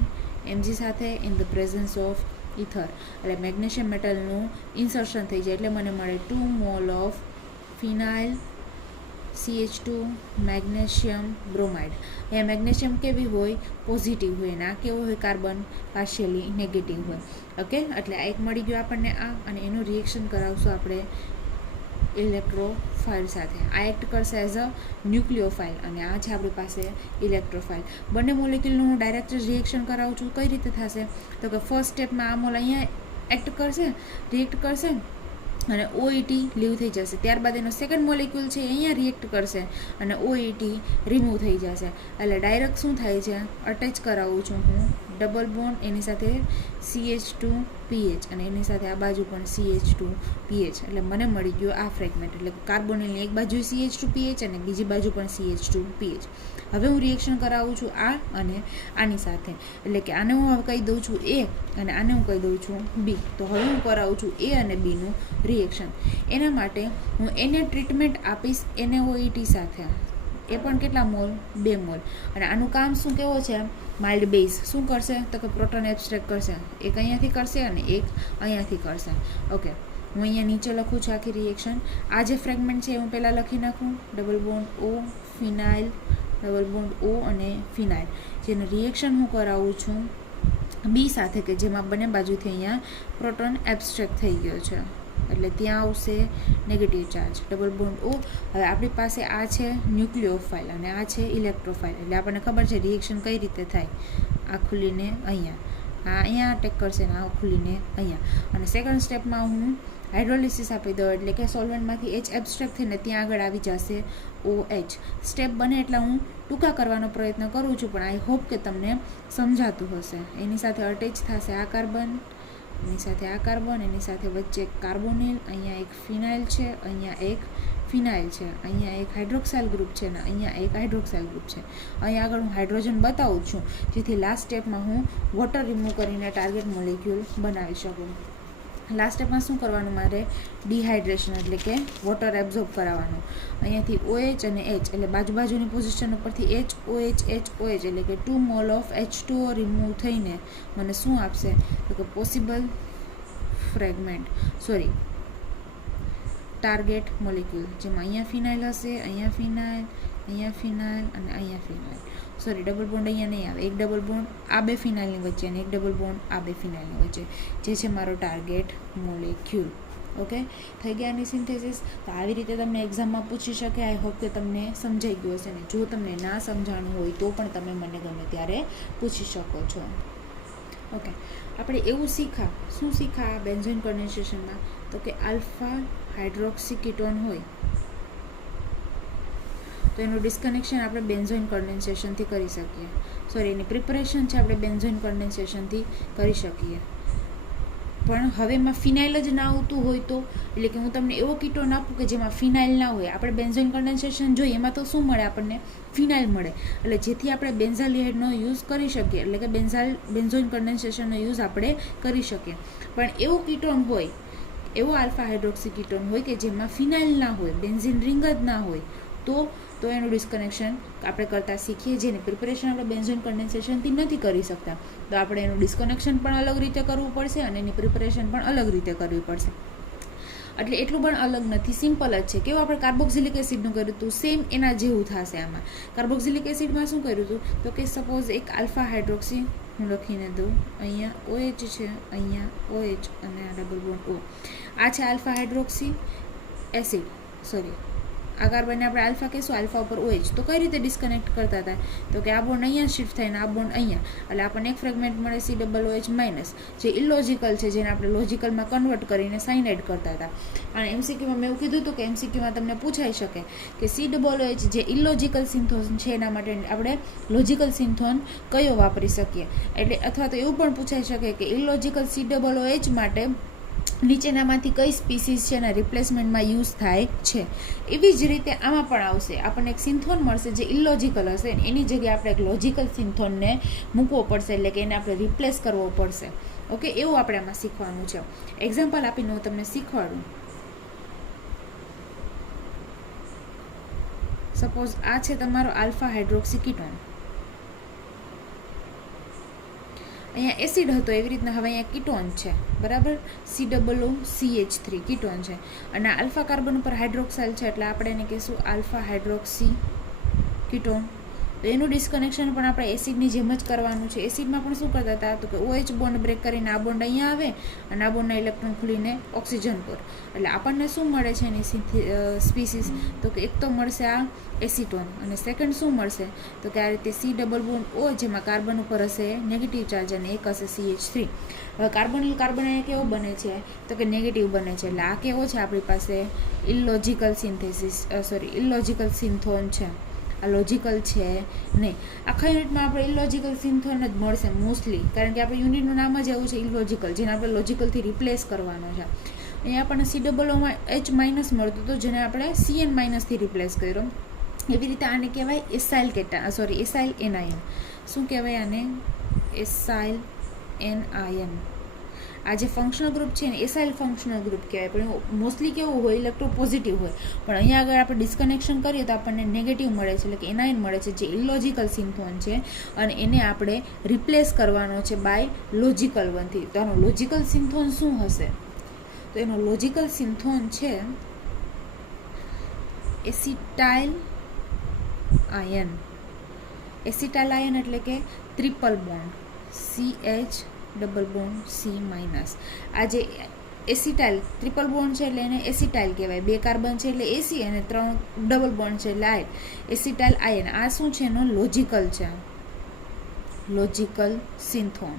Mg સાથે in the presence of ether, એટલે મેગ્નેશિયમ મેટલનું ઇન્સર્શન થઈ જાય, એટલે મને મળે 2 mole of phenyl CH2 magnesium bromide. અહીંયા મેગ્નેશિયમ કેવી હોય, પોઝિટિવ હોય, અને આ કેવો હોય, કાર્બન પાર્શિયલી નેગેટિવ હોય. ઓકે, એટલે આ એક મળી ગયું આપણને આ, અને એનું રિએક્શન કરાવશું આપણે ઇલેક્ટ્રોફાઇલ સાથે. આ એક્ટ કરશે એઝ અ ન્યુક્લિયોફાઇલ, અને આ છે આપણી પાસે ઇલેક્ટ્રોફાઇલ. બંને મોલેક્યુલનું હું ડાયરેક્ટ રિએક્શન કરાવું છું. કઈ રીતે થશે, તો કે ફર્સ્ટ સ્ટેપમાં આ મોલ અહીંયા એક્ટ કરશે, રિએક્ટ કરશે, અને OET લીવ થઈ જશે. ત્યારબાદ એનો સેકન્ડ મોલેક્યુલ છે અહીંયા રિએક્ટ કરશે, અને OET રિમૂવ થઈ જશે. એટલે ડાયરેક્ટ શું થાય છે, અટેચ કરાવું છું હું ડબલ બોન્ડ, એની સાથે CH2PH, અને એની સાથે આ બાજુ પણ CH2PH. એટલે મને મળી ગયો આ ફ્રેગમેન્ટ, એટલે કાર્બોનિલની એક બાજુ CH2PH અને બીજી બાજુ પણ CH2PH. હવે હું રિએક્શન કરાવું છું આ અને આની સાથે, એટલે કે આને હું હવે કહી દઉં છું A અને આને હું કહી દઉં છું B. તો હવે હું કરાવું છું A અને Bનું રિએક્શન. એના માટે હું એને ટ્રીટમેન્ટ આપીશ NaOET સાથે. એ પણ કેટલા મોલ, 2 મોલ. અને આનું કામ શું કેવો છે, માઇલ્ડ બેઝ. શું કરશે, તો કે પ્રોટોન એબ્સ્ટ્રેક્ટ કરશે. એક અહીંયાથી કરશે અને એક અહીંયાથી કરશે. ઓકે, હું અહીંયા નીચે લખું છું આખી રિએક્શન. આ જે ફ્રેગમેન્ટ છે એ હું પહેલાં લખી નાખું, ડબલ બોન્ડ O ફિનાઇલ, ડબલ બોન્ડ O અને ફિનાઇલ, જેનું રિએક્શન હું કરાવું છું B સાથે, કે જેમાં બંને બાજુથી અહીંયા પ્રોટોન એબ્સ્ટ્રેક્ટ થઈ ગયો છે, એટલે ત્યાં આવશે negative charge, double bond O. હવે આપણી પાસે આ છે ન્યુક્લિયોફાઇલ અને આ છે ઇલેક્ટ્રોફાઇલ, એટલે આપણને ખબર છે રિએક્શન કઈ રીતે થાય. આ ખુલીને અહીંયા, આ અહીંયા અટેક કરશે ને આ ખુલીને અહીંયા. અને સેકન્ડ સ્ટેપમાં હું હાઇડ્રોલિસિસ આપી દઉં, એટલે કે સોલ્વન્ટમાંથી H એબ્સ્ટ્રેક્ટ થઈને ત્યાં આગળ આવી જશે OH. સ્ટેપ બને એટલે હું ટૂંકા કરવાનો પ્રયત્ન કરું છું, પણ આઈ હોપ કે તમને સમજાતું હશે. એની સાથે અટેચ થશે આ કાર્બન, એની સાથે આ કાર્બન, એની સાથે વચ્ચે એક કાર્બોનિલ, અહીંયા એક ફિનાઇલ છે, અહીંયા એક ફિનાઇલ છે, અહીંયા એક હાઇડ્રોક્સાઇલ ગ્રુપ છે ને અહીંયા એક હાઇડ્રોક્સાઇલ ગ્રુપ છે. અહીંયા આગળ હું હાઇડ્રોજન બતાવું છું જેથી લાસ્ટ સ્ટેપમાં હું વોટર રિમૂવ કરીને ટાર્ગેટ મોલિક્યુલ બનાવી શકું. લાસ્ટ સ્ટેપમાં શું કરવાનું મારે? ડિહાઇડ્રેશન એટલે કે વોટર એબ્ઝોર્બ કરાવવાનું. અહીંયાથી OH અને H એટલે બાજુની પોઝિશન ઉપરથી HOH એટલે કે 2 મોલ ઓફ H2O રિમૂવ થઈને મને શું આપશે? તો કે પોસિબલ ફ્રેગમેન્ટ ટાર્ગેટ મોલિક્યુલ, જેમાં અહીંયા ફિનાઇલ હશે, અહીંયા ફિનાઇલ, અહીંયા ફિનાઇલ અને અહીંયા ફિનાઇલ. ડબલ બોન્ડ અહીંયા નહીં આવે, એક ડબલ બોન્ડ આ બે ફિનાઇલની વચ્ચે અને એક ડબલ બોન્ડ આ બે ફિનાઇલની વચ્ચે, જે છે મારો ટાર્ગેટ મોલિક્યુલ. ઓકે, થઈ ગયા આની સિન્થેસિસ. તો આવી રીતે તમને એક્ઝામમાં પૂછી શકે. આઈ હોપ કે તમને સમજાઈ ગયું હશે ને જો તમને ના સમજાણું હોય તો પણ તમે મને ગમે ત્યારે પૂછી શકો છો. ઓકે, આપણે એવું શું શીખા બેન્ઝોઇન કન્ડેન્સેશનમાં? તો કે આલ્ફા હાઇડ્રોક્સી કીટોન હોય તો એનું ડિસ્કનેક્શન આપણે બેન્ઝોઇન કન્ડેન્સેશનથી કરી શકીએ. એની પ્રિપરેશન છે આપણે બેન્ઝોઇન કન્ડેન્સેશનથી કરી શકીએ. પણ હવે એમાં ફિનાઇલ જ ના આવતું હોય તો, એટલે કે હું તમને એવો કીટોન આપું કે જેમાં ફિનાઇલ ના હોય, આપણે બેન્ઝોઇન કન્ડેન્સેશન જોઈએ એમાં તો શું મળે આપણને? ફિનાઇલ મળે. એટલે જેથી આપણે બેન્ઝાલ્ડિહાઇડનો યુઝ કરી શકીએ, એટલે કે બેન્ઝોઇન કન્ડેન્સેશનનો યુઝ આપણે કરી શકીએ. પણ એવું કીટોન હોય, એવો આલ્ફા હાઇડ્રોક્સી કીટોન હોય કે જેમાં ફિનાઇલ ના હોય, બેન્ઝીન રિંગ જ ના હોય તો એનું ડિસ્કનેક્શન આપણે કરતાં શીખીએ. જેની પ્રિપરેશન આપણે બેન્ઝોઇન કન્ડેન્સેશનથી નથી કરી શકતા તો આપણે એનું ડિસ્કનેક્શન પણ અલગ રીતે કરવું પડશે અને એની પ્રિપરેશન પણ અલગ રીતે કરવી પડશે. એટલે એટલું પણ અલગ નથી, સિમ્પલ જ છે. કેવું આપણે કાર્બોક્સિલિક એસિડનું કર્યું હતું સેમ એના જેવું થશે આમાં. કાર્બોક્સિલિક એસિડમાં શું કર્યું હતું? તો કે સપોઝ એક આલ્ફા હાઇડ્રોક્સી હું લખીને દઉં, અહીંયા OH છે, અહીંયા OH અને આ ડબલ બોન્ડ O. આ છે આલ્ફા હાઇડ્રોક્સી એસિડ, આ કાર્બનને આપણે આલ્ફા કહીશું, આલ્ફા ઉપર OH. તો કઈ રીતે ડિસ્કનેક્ટ કરતા હતા? તો કે આ બોન્ડ અહીંયા શિફ્ટ થાય ને આ બોન્ડ અહીંયા, એટલે આપણને એક ફ્રેગમેન્ટ મળે COOH માઇનસ, જે ઇલોજિકલ છે, જેને આપણે લોજિકલમાં કન્વર્ટ કરીને સાઇનાઇડ કરતા હતા. અને MCQમાં મેં એવું કીધું હતું કે MCQમાં તમને પૂછાઈ શકે કે COOH જે ઇલોજિકલ સિન્થોન છે એના માટે આપણે લોજિકલ સિન્થોન કયો વાપરી શકીએ. એટલે અથવા તો એવું પણ પૂછાઈ શકે કે ઇલોજિકલ COOH માટે નીચેનામાંથી કઈ સ્પીસીસ છે એના રિપ્લેસમેન્ટમાં યુઝ થાય છે. એવી જ રીતે આમાં પણ આવશે, આપણને એક સિન્થોન મળશે જે ઇલોજિકલ હશે, એની જગ્યાએ આપણે એક લોજિકલ સિન્થોનને મૂકવો પડશે, એટલે કે એને આપણે રિપ્લેસ કરવો પડશે. ઓકે, એવું આપણે આમાં શીખવાનું છે. એક્ઝામ્પલ આપીને હું તમને શીખવાડું. સપોઝ આ છે તમારો આલ્ફા હાઇડ્રોક્સી કીટોન, અહીંયા એસિડ હતો એવી રીતના હવે અહીંયા કીટોન છે, બરાબર? COOCH3 કીટોન છે અને આલ્ફા કાર્બન ઉપર હાઇડ્રોક્સાઇલ છે, એટલે આપણે એને કહીશું આલ્ફા હાઇડ્રોક્સી કીટોન. તો એનું ડિસ્કનેક્શન પણ આપણે એસિડની જેમ જ કરવાનું છે. એસિડમાં પણ શું કરતા હતા? તો કે OH બોન્ડ બ્રેક કરીને આ બોન્ડ અહીંયા આવે અને આ બોન્ડના ઇલેક્ટ્રોન ખુલીને ઓક્સિજન પર, એટલે આપણને શું મળે છે એની સ્પીસીસ? તો કે એક તો મળશે આ એસિટોન અને સેકન્ડ શું મળશે? તો કે આ રીતે C ડબલ બોન્ડ O, જેમાં કાર્બન ઉપર હશે નેગેટિવ ચાર્જ અને એક હશે CH3. હવે કાર્બોનિલ કાર્બન અહીંયા કેવો બને છે? તો કે નેગેટિવ બને છે, એટલે આ કેવો છે આપણી પાસે? ઇલોજિકલ સિન્થોન છે. આ લોજિકલ છે નહીં. આખા યુનિટમાં આપણે ઇલોજિકલ સિન્થોન જ મળશે મોસ્ટલી, કારણ કે આપણે યુનિટનું નામ જ એવું છે ઇલોજિકલ, જેને આપણે લોજિકલથી રિપ્લેસ કરવાનો છે. અહીંયા આપણને COOH માઇનસ મળતું હતું, જેને આપણે CN માઇનસથી રિપ્લેસ કર્યો. એવી રીતે આને કહેવાય એસાઇલ એનાયન. શું કહેવાય આને? Acyl anion. આ જે ફંક્શનલ ગ્રુપ છે ને એસાઇલ ફંક્શનલ ગ્રુપ કહેવાય, પણ મોસ્ટલી કેવું હોય? ઇલેક્ટ્રો પોઝિટિવ હોય. પણ અહીંયા આગળ આપણે ડિસ્કનેક્શન કરીએ તો આપણને નેગેટિવ મળે છે, એટલે કે એનાયન મળે છે, જે ઇલોજિકલ સિન્થોન છે અને એને આપણે રિપ્લેસ કરવાનો છે બાય લોજિકલ વનથી. તો આનો લોજિકલ સિન્થોન શું હશે? તો એનો લોજિકલ સિન્થોન છે એસિટાઇલ આયન. એસિટાઇલ આયન એટલે કે triple bond CH double bond C minus. આ જે એસિટાઇલ ટ્રિપલ બોન્ડ છે એટલે એને એસિટાઇલ કહેવાય. 2 કાર્બન છે એટલે AC અને 3 ડબલ બોન્ડ છે એટલે આયન. એસિટાઇલ આયન આ શું છે? એનો લોજિકલ છે, લોજિકલ સિન્થોન.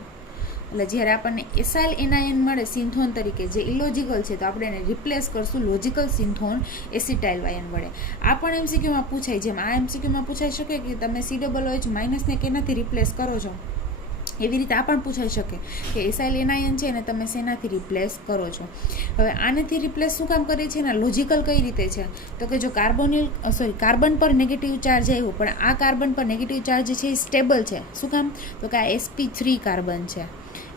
એટલે જ્યારે આપણને એસાઇલ એનાયન મળે સિન્થોન તરીકે, જે ઇલોજિકલ છે, તો આપણે એને રિપ્લેસ કરશું લોજિકલ સિન્થોન એસિટાઇલ આયન વડે. આ પણ MCQમાં પૂછાય, જેમ આ MCQમાં પૂછાઈ શકે કે તમે COOH માઇનસને કેનાથી રિપ્લેસ કરો છો? એવી રીતે આ પણ પૂછાઈ શકે કે એસાઇલ એનાયન છે ને તમે શેનાથી રિપ્લેસ કરો છો. હવે આનાથી રિપ્લેસ શું કામ કરે છે ને લોજિકલ કઈ રીતે છે તો કે જો કાર્બન પર નેગેટિવ ચાર્જ આવ્યો પણ આ કાર્બન પર નેગેટિવ ચાર્જ છે એ સ્ટેબલ છે. શું કામ તો કે આ sp3 કાર્બન છે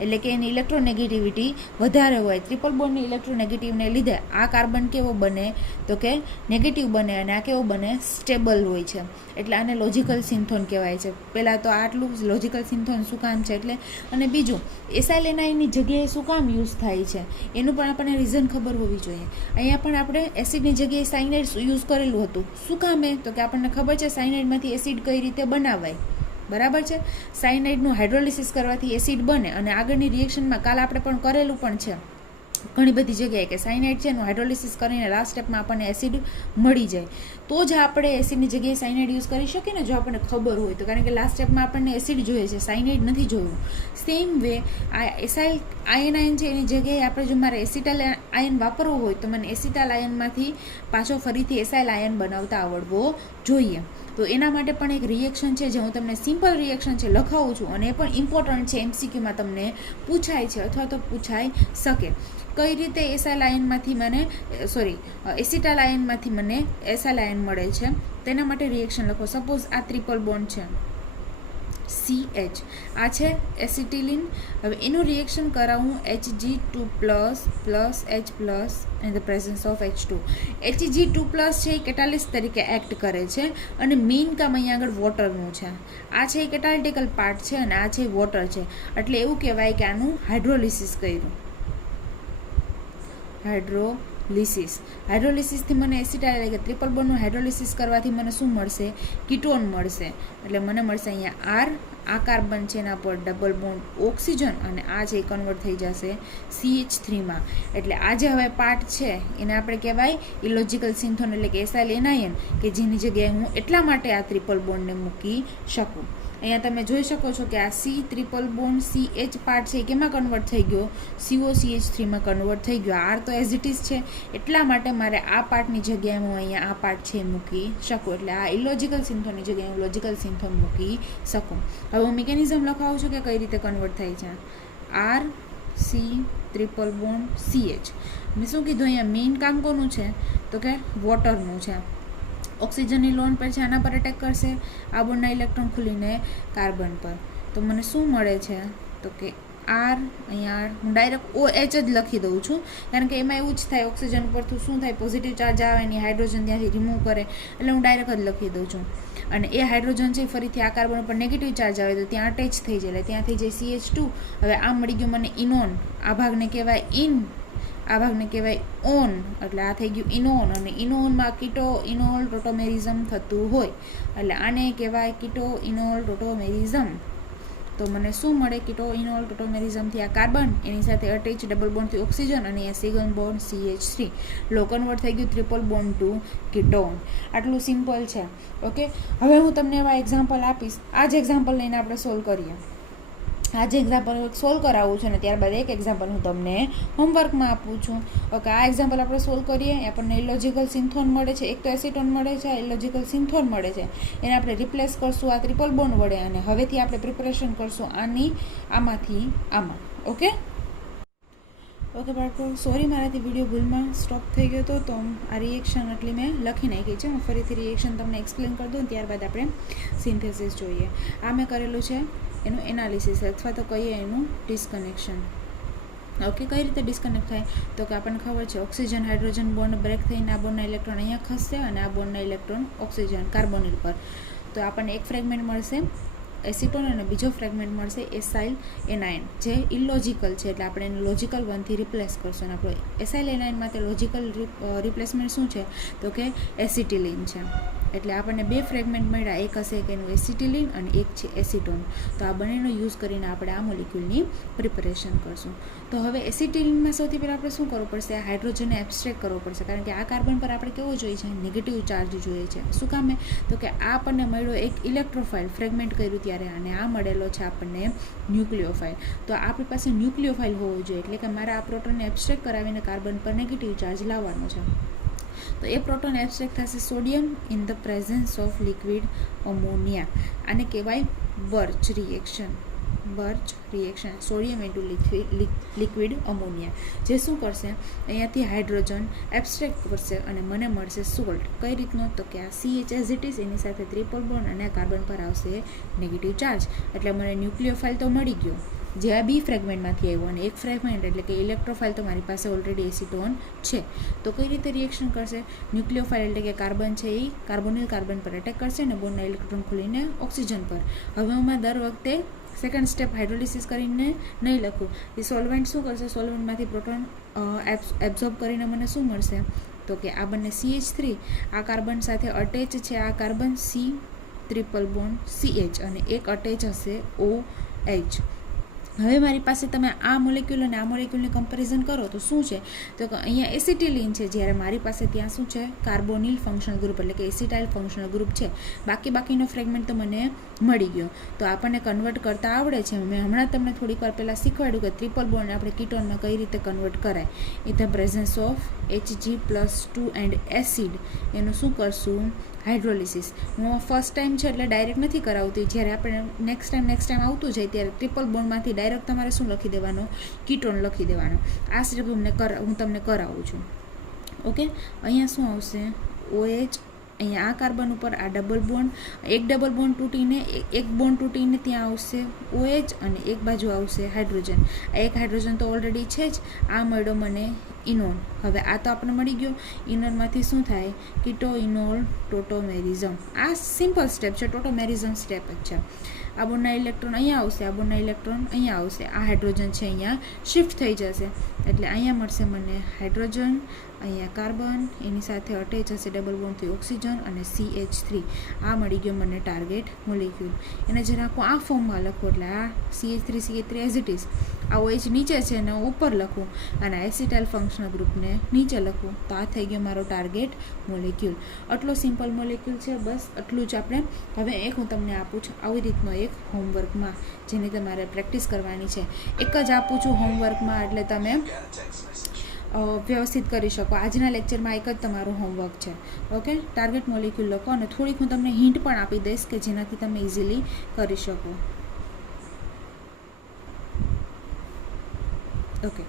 એટલે કે એની ઇલેક્ટ્રોનેગેટિવિટી વધારે હોય. ટ્રિપલ બોન્ડની ઇલેક્ટ્રોનેગેટિવને લીધે આ કાર્બન કેવો બને તો કે નેગેટિવ બને અને આ કેવો બને સ્ટેબલ હોય છે. એટલે આને લોજિકલ સિન્થોન કહેવાય છે. પહેલાં તો આટલું લોજિકલ સિન્થોન શું કામ છે એટલે. અને બીજું એસાઇલ એનાઇનની જગ્યાએ શું કામ યુઝ થાય છે એનું પણ આપણને રીઝન ખબર હોવી જોઈએ. અહીંયા પણ આપણે એસિડની જગ્યાએ સાયનાઇડ યુઝ કરેલું હતું. શું કામ તો કે આપણને ખબર છે સાયનાઇડમાંથી એસિડ કઈ રીતે બનાવાય. બરાબર છે. સાયનાઇડનું હાઇડ્રોલિસિસ કરવાથી એસિડ બને અને આગળની રિએક્શનમાં કાલ આપણે પણ કરેલું પણ છે ઘણી બધી જગ્યાએ કે સાયનાઇડ છે એનું હાઇડ્રોલિસિસ કરીને લાસ્ટ સ્ટેપમાં આપણને એસિડ મળી જાય. તો જ આપણે એસિડની જગ્યાએ સાયનાઇડ યુઝ કરી શકીએ ને જો આપણને ખબર હોય તો. કારણ કે લાસ્ટ સ્ટેપમાં આપણને એસિડ જોઈએ છે, સાયનાઇડ નથી જોયું. સેમ વે આ એસાઇલ આયન છે એની જગ્યાએ આપણે જો મારે એસિટાલ આયન વાપરવો હોય તો મને એસિટાલ આયનમાંથી પાછો ફરીથી એસાઇલ આયન બનાવતા આવડવો જોઈએ. તો એના માટે પણ એક રિએક્શન છે જે હું તમને સિમ્પલ રિએક્શન છે લખાવું છું અને એ પણ ઇમ્પોર્ટન્ટ છે. MCQમાં તમને પૂછાય છે અથવા તો પૂછાઈ શકે. કઈ રીતે એસાઇલ આયનમાંથી મને એસિટાલ આયનમાંથી મને એસાઇલ આયન મળે છે તેના માટે રિએક્શન લખો. સપોઝ આ ટ્રિપલ બોન્ડ છે CH, આ છે એસિટિલિન. હવે એનું રિએક્શન કરાવું Hg2 plus H plus in the presence of H2. Hg2 છે એ કેટાલિસ્ટ તરીકે એક્ટ કરે છે અને મેઇન કામ અહીંયા આગળ વોટરનું છે. આ છે એ કેટાલિટિકલ પાર્ટ છે અને આ છે વોટર છે. એટલે એવું કહેવાય કે આનું હાઇડ્રોલિસિસ કર્યું. હાઇડ્રોલિસિસથી મને એસિટાઇલ એટલે કે ટ્રિપલ બોન્ડનું હાઇડ્રોલિસિસ કરવાથી મને શું મળશે? કીટોન મળશે. એટલે મને મળશે અહીંયા R. આ કાર્બન છે એના પર ડબલ બોન્ડ ઓક્સિજન અને આ છે એ કન્વર્ટ થઈ જશે CH3માં. એટલે આ જે હવે પાર્ટ છે એને આપણે કહેવાય ઇલોજિકલ સિન્થોન એટલે કે એસાઇલ એનાયન કે જેની જગ્યાએ હું એટલા માટે આ ટ્રિપલ બોન્ડને મૂકી શકું. અહીંયા તમે જોઈ શકો છો કે આ C triple bond CH part છે કેમાં કન્વર્ટ થઈ ગયો? COCH3માં કન્વર્ટ થઈ ગયો. R તો એઝ ઇટ ઇઝ છે એટલા માટે મારે આ પાર્ટની જગ્યાએ હું અહીંયા આ પાર્ટ છે મૂકી શકું. એટલે આ ઇલોજિકલ સિન્થોનની જગ્યાએ હું લોજિકલ સિન્થોન મૂકી શકું. હવે હું મિકેનિઝમ લખાવું છું કે કઈ રીતે કન્વર્ટ થાય છે. R C triple bond CH. મેં શું કીધું અહીંયા મેઇન કામ કોનું છે તો કે વોટરનું છે. ઓક્સિજનની લોન પર છે આના પર અટેક કરશે. આ બોન્ડના ઇલેક્ટ્રોન ખુલીને કાર્બન પર. તો મને શું મળે છે તો કે R અહીંયા હું ડાયરેક્ટ OH જ લખી દઉં છું કારણ કે એમાં એવું જ થાય ઓક્સિજન પરથી શું થાય પોઝિટિવ ચાર્જ આવે એની હાઇડ્રોજન ત્યાંથી રિમૂવ કરે એટલે હું ડાયરેક્ટ જ લખી દઉં છું. અને એ હાઇડ્રોજન છે ફરીથી આ કાર્બન ઉપર નેગેટિવ ચાર્જ આવે તો ત્યાં અટેચ થઈ જાય એટલે ત્યાંથી જે CH2 હવે આ મળી ગયું મને ઇનોન. આ ભાગને કહેવાય ઇન, આ ભાગને કહેવાય ઓન એટલે આ થઈ ગયું ઇનોન. અને ઇનોનમાં કીટો ઇનોલ ટોટોમેરિઝમ થતું હોય એટલે આને કહેવાય કીટો ઇનોલ ટોટોમેરિઝમ. તો મને શું મળે? કીટો ઇનોલ ટોટોમેરિઝમથી આ કાર્બન એની સાથે અટેચ ડબલ બોન્ડથી ઓક્સિજન અને આ સિંગલ બોન્ડ CH3 લો કન્વર્ટ થઈ ગયું ટ્રિપલ બોન્ડ ટુ કીટોન. આટલું સિમ્પલ છે. ઓકે, હવે હું તમને એવા એક્ઝામ્પલ આપીશ. આ જ એક્ઝામ્પલ લઈને આપણે સોલ્વ કરીએ. આ જે એક્ઝામ્પલ સોલ્વ કરાવું છું ને ત્યારબાદ એક એક્ઝામ્પલ હું તમને હોમવર્કમાં આપું છું. ઓકે, આ એક્ઝામ્પલ આપણે સોલ્વ કરીએ. આપણને ઇલોજિકલ સિન્થોન મળે છે. એક તો એસિટોન મળે છે, ઇલોજિકલ સિન્થોન મળે છે. એને આપણે રિપ્લેસ કરશું આ ટ્રિપલ બોન્ડ વડે અને હવેથી આપણે પ્રિપરેશન કરશું આમાંથી આમાં. ઓકે બાળકો, સોરી મારાથી વિડીયો ભૂલમાં સ્ટોપ થઈ ગયો હતો તો આ રિએક્શન આટલી મેં લખી નાખી છે. હું ફરીથી રિએક્શન તમને એક્સપ્લેન કરી દઉં ત્યારબાદ આપણે સિન્થેસિસ જોઈએ. આ મેં કરેલું છે એનું એનાલિસિસ અથવા તો કહીએ એનું ડિસ્કનેક્શન. ઓકે, કઈ રીતે ડિસ્કનેક્ટ થાય તો કે આપણને ખબર છે ઓક્સિજન હાઇડ્રોજન બોન્ડ બ્રેક થઈને આ બોન્ડના ઇલેક્ટ્રોન અહીંયા ખસશે અને આ બોન્ડના ઇલેક્ટ્રોન ઓક્સિજન કાર્બોનિલ પર. તો આપણને એક ફ્રેગમેન્ટ મળશે એસિટોન અને બીજો ફ્રેગમેન્ટ મળશે એસાઇલ એનાયન જે ઇલોજિકલ છે એટલે આપણે એને લોજિકલ વનથી રિપ્લેસ કરશું. અને આપણો એસાઇલ એનાયન માટે લોજિકલ રિપ્લેસમેન્ટ શું છે તો કે એસિટિલિન છે. એટલે આપણને બે ફ્રેગમેન્ટ મળ્યા. એક હશે કે એનું એસિટિલિન અને એક છે એસિટોન. તો આ બંનેનો યુઝ કરીને આપણે આ મોલિક્યુલની પ્રિપરેશન કરશું. તો હવે એસિટિલિનમાં સૌથી પહેલાં આપણે શું કરવું પડશે? આ હાઇડ્રોજનને એબ્સ્ટ્રેક્ટ કરવો પડશે કારણ કે આ કાર્બન પર આપણે કેવો જોઈએ છે? નેગેટિવ ચાર્જ જોઈએ છે. શું કામે તો કે આ આપણને મળ્યો એક ઇલેક્ટ્રોફાઇલ ફ્રેગમેન્ટ કર્યું ત્યારે અને આ મળેલો છે આપણને ન્યુક્લિયોફાઇલ. તો આપણી પાસે ન્યુક્લિયોફાઇલ હોવો જોઈએ એટલે કે મારે આ પ્રોટોનને એબ્સ્ટ્રેક્ટ કરાવીને કાર્બન પર નેગેટિવ ચાર્જ લાવવાનો છે. તો એ પ્રોટોન એબ્સ્ટ્રેક્ટ થશે sodium in the presence of liquid ammonia. આને કહેવાય Birch reaction. Birch reaction, sodium into liquid ammonia, જે શું કરશે, અહીંયાથી હાઇડ્રોજન એબ્સ્ટ્રેક્ટ કરશે અને મને મળશે સોલ્ટ. કઈ રીતનો, તો કે આ CH એઝ ઇટ ઇઝ, એની સાથે ટ્રિપલ બોન્ડ અને કાર્બન પર આવશે નેગેટિવ ચાર્જ. એટલે મને ન્યુક્લિયોફાઇલ તો મળી ગયો, જે આ બી ફ્રેગમેન્ટમાંથી આવ્યો, અને એક ફ્રેગમેન્ટ એટલે કે ઇલેક્ટ્રોફાઇલ તો મારી પાસે ઓલરેડી એસિટોન છે. તો કઈ રીતે રિએક્શન કરશે, ન્યુક્લિયોફાઇલ એટલે કે કાર્બન છે એ કાર્બોનિલ કાર્બન પર એટેક કરશે અને બોન્ડના ઇલેક્ટ્રોન ખોલીને ઓક્સિજન પર. હવે હું દર વખતે સેકન્ડ સ્ટેપ હાઇડ્રોલિસિસ કરીને નહીં લખું. એ સોલ્વન્ટ શું કરશે, સોલ્વન્ટમાંથી પ્રોટોન એબ્ઝોર્બ કરીને મને શું મળશે, તો કે આ બંને CH3 આ કાર્બન સાથે અટેચ છે, આ carbon C triple bond CH અને એક અટેચ હશે OH. હવે મારી પાસે તમે આ મોલેક્યુલ અને આ મોલેક્યુલની કમ્પેરિઝન કરો તો શું છે, તો કે અહીંયા એસિટિલિન છે, જ્યારે મારી પાસે ત્યાં શું છે, કાર્બોનિલ ફંક્શનલ ગ્રુપ એટલે કે એસિટાઇલ ફંક્શનલ ગ્રુપ છે. બાકીનો ફ્રેગમેન્ટ તો મને મળી ગયો. તો આપણને કન્વર્ટ કરતા આવડે છે. મેં હમણાં તમને થોડીક વાર પહેલાં શીખવાડ્યું કે ટ્રિપલ બોન્ડ આપણે કીટોનમાં કઈ રીતે કન્વર્ટ કરાય. In the presence of Hg+2 and acid એનું શું કરશું, હાઇડ્રોલિસિસ. હું ફર્સ્ટ ટાઈમ છે એટલે ડાયરેક્ટ નથી કરાવતી. જ્યારે આપણે નેક્સ્ટ ટાઈમ આવતું જાય ત્યારે ટ્રિપલ બોન્ડમાંથી ડાયરેક્ટ તમારે શું લખી દેવાનો, કીટોન લખી દેવાનો. આ સ્ટેપ હું તમને કરાવું છું. ઓકે, અહીંયા શું આવશે, OH. અહીંયા આ કાર્બન ઉપર આ ડબલ બોન્ડ, એક ડબલ બોન્ડ તૂટીને એક બોન્ડ તૂટીને ત્યાં આવશે OH અને એક બાજુ આવશે હાઇડ્રોજન. આ એક હાઇડ્રોજન તો ઓલરેડી છે જ. આ મળ્યો મને ઇનોન. હવે આ તો આપણે મળી ગયો. ઇનોનમાંથી શું થાય, કીટો ઇનોલ ટોટોમેરિઝમ. આ સિમ્પલ સ્ટેપ છે, ટોટોમેરિઝમ સ્ટેપ જ છે. આ બોન્ડના ઇલેક્ટ્રોન અહીંયા આવશે, આ બોન્ડના ઇલેક્ટ્રોન અહીંયા આવશે, આ હાઇડ્રોજન છે અહીંયા શિફ્ટ થઈ જશે. એટલે અહીંયા મળશે મને હાઇડ્રોજન, અહીંયા કાર્બન, એની સાથે અટેચ હશે ડબલ બોન્ડથી ઓક્સિજન અને CH3. આ મળી ગયો મને ટાર્ગેટ મોલેક્યુલ. એને જરા હું આ ફોર્મમાં લખું, એટલે આ CH3 એઝ ઇટ ઇઝ, આ OH નીચે છે ને ઉપર લખું, અને એસિટાઇલ ફંક્શનલ ગ્રુપને નીચે લખું, તો આ થઈ ગયો મારો ટાર્ગેટ મોલેક્યુલ. આટલો સિમ્પલ મોલેક્યુલ છે, બસ આટલું જ આપણે. હવે એક હું તમને આપું છું આવી રીતનો એક હોમવર્કમાં, જેની તમારે પ્રેક્ટિસ કરવાની છે. એક જ આપું છું હોમવર્કમાં, એટલે તમે વ્યવસ્થિત કરી શકો. આજના લેક્ચરમાં એક જ તમારું હોમવર્ક છે. ઓકે, ટાર્ગેટ મોલેક્યુલ લખો, અને થોડીક હું તમને હિન્ટ પણ આપી દઈશ કે જેનાથી તમે ઇઝીલી કરી શકો. ઓકે,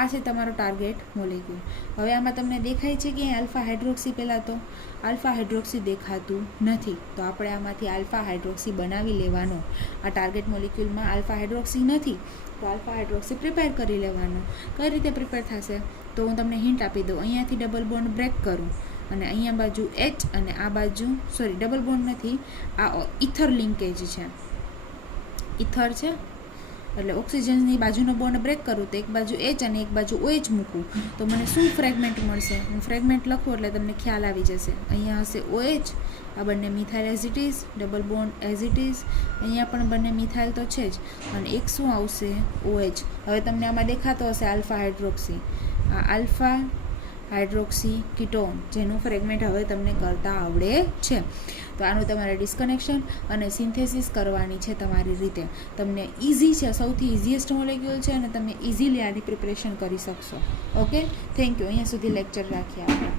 આ છે તમારો ટાર્ગેટ મોલેક્યુલ. હવે આમાં તમને દેખાય છે કે આલ્ફા હાઇડ્રોક્સી, પહેલાં તો આલ્ફા હાઇડ્રોક્સી દેખાતું નથી, તો આપણે આમાંથી આલ્ફા હાઇડ્રોક્સી બનાવી લેવાનો. આ ટાર્ગેટ મોલેક્યુલમાં આલ્ફા હાઇડ્રોક્સી નથી, તો આલ્ફા હાઇડ્રોક્સી પ્રિપેર કરી લેવાનો. કઈ રીતે પ્રિપેર થશે, તો હું તમને હિન્ટ આપી દઉં. અહીંયાથી ડબલ બોન્ડ બ્રેક કરું, અને અહીંયા બાજુ H અને આ બાજુ ડબલ બોન્ડ નથી, આ ઇથર લિંકેજ છે, ઇથર છે. એટલે ઓક્સિજનની બાજુનો બોન્ડ બ્રેક કરું તો એક બાજુ H અને એક બાજુ OH મૂકું, તો મને શું ફ્રેગમેન્ટ મળશે. હું ફ્રેગમેન્ટ લખું એટલે તમને ખ્યાલ આવી જશે. અહીંયા હશે OH, આ બંને methyl as it is, double bond as it is, અહીંયા પણ બંને મિથાઇલ તો છે જ, અને એક શું આવશે OH. હવે તમને આમાં દેખાતો હશે આલ્ફા હાઇડ્રોક્સી, આ આલ્ફા હાઇડ્રોક્સી કીટોન, જેનું ફ્રેગમેન્ટ હવે તમને કરતા આવડે છે. તો આનું તમારે ડિસ્કનેક્શન અને સિન્થેસિસ કરવાની છે તમારી રીતે. તમને ઇઝી છે, સૌથી ઇઝીએસ્ટ મોલેક્યુલ છે, અને તમે ઇઝીલી આની પ્રિપરેશન કરી શકશો. Okay, thank you. અહીંયા સુધી લેક્ચર રાખીએ આપણે.